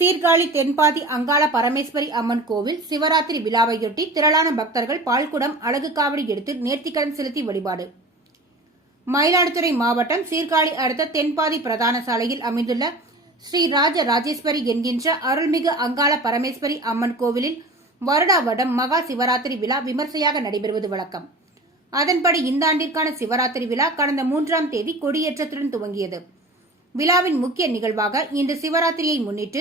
சீர்காழி தென்பாதி அங்காள பரமேஸ்வரி அம்மன் கோவில் சிவராத்திரி விழாவையொட்டி திரளான பக்தர்கள் பால்குடம் அழகு காவடி எடுத்து நேர்த்திக்கடன் செலுத்தி வழிபாடு. மயிலாடுதுறை மாவட்டம் சீர்காழி அடுத்த தென்பாதி பிரதான சாலையில் அமைந்துள்ள ஸ்ரீ ராஜ ராஜேஸ்வரி என்கின்ற அருள்மிகு அங்காள பரமேஸ்வரி அம்மன் கோவிலில் வருடா வருடம் மகா சிவராத்திரி விழா விமர்சையாக நடைபெறுவது வழக்கம். அதன்படி இந்த ஆண்டிற்கான சிவராத்திரி விழா கடந்த மூன்றாம் தேதி கொடியேற்றத்துடன் துவங்கியது. விழாவின் முக்கிய நிகழ்வாக இன்று சிவராத்திரியை முன்னிட்டு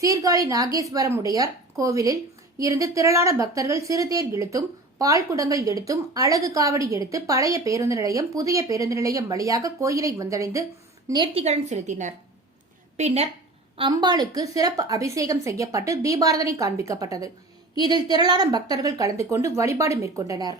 சீர்காழி நாகேஸ்வரம் உடையார் கோவிலில் இருந்து திரளான பக்தர்கள் சிறுதேர் இழுத்தும் பால் குடங்கள் எடுத்தும் அழகு காவடி எடுத்து பழைய பேருந்து நிலையம் புதிய பேருந்து நிலையம் வழியாக கோயிலை வந்தடைந்து நேர்த்திகடன் செலுத்தினர். பின்னர் அம்பாளுக்கு சிறப்பு அபிஷேகம் செய்யப்பட்டு தீபாரதனை காண்பிக்கப்பட்டது. இதில் திரளான பக்தர்கள் கலந்து கொண்டு வழிபாடு மேற்கொண்டனர்.